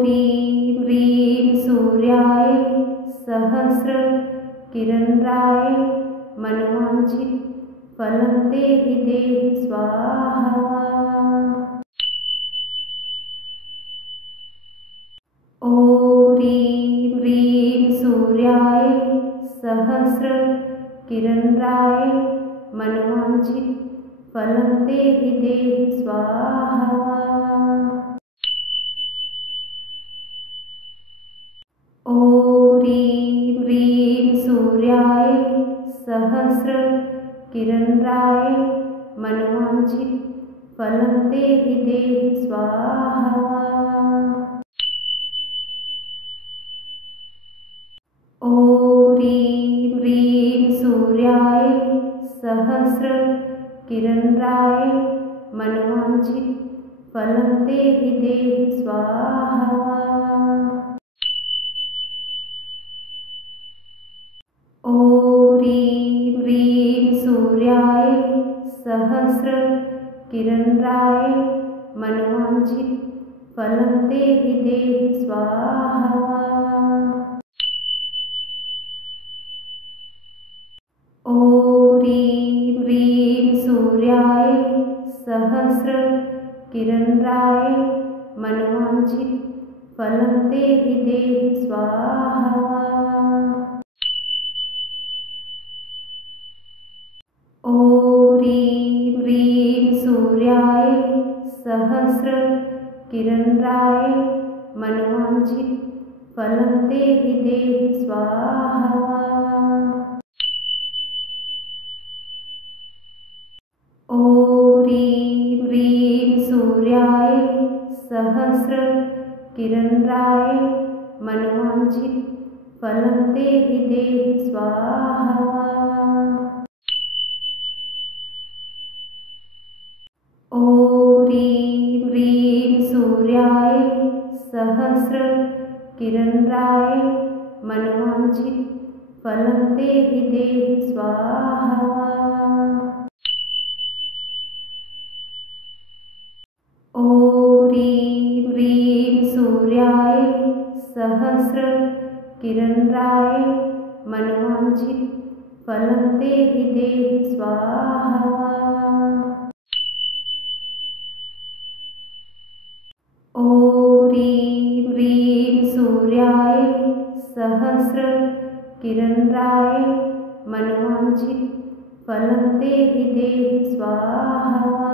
ह्रीं ह्रीं सूर्याय सहस्रकिरणाय मनोवांछित फलं देहि देहि स्वाहा। ॐ ह्रीं ह्रीं सूर्याय सहस्रकिरणाय मनोवांछित फलं देहि देहि स्वाहा। ॐ ह्रीं ह्रीं सूर्याय सहस्रकिरणाय मनोवांछित फलं देहि देहि स्वाहा। ॐ ह्रीं ह्रीं सूर्याय सहस्रकिरणाय मनोवांछित फलं देहि देहि स्वाहा। ॐ ह्रीं ह्रीं सूर्याय सहस्रकिरणाय मनोवांछित फलं देहि देहि स्वाहा। ॐ ह्रीं ह्रीं सूर्याय सहस्रकिरणाय मनोवांछित फलं देहि देहि स्वाहा। ॐ ह्रीं ह्रीं सूर्याय सहस्रकिरणाय मनोवांछित फलं देहि देहि स्वाहा। ॐ ह्रीं ह्रीं सूर्याय सहस्रकिरणाय मनोवांछित फलं देहि देहि स्वाहा। ॐ ह्रीं ह्रीं सूर्याय सहस्रकिरणाय मनोवांछित फलं देहि देहि स्वाहा। ॐ ह्रीं ह्रीं सूर्याय सहस्रकिरणाय मनोवांछित फलं देहि देहि स्वाहा। ॐ ह्रीं ह्रीं सूर्याय सहस्रकिरणाय मनोवांछित फलं देहि देहि स्वाहा।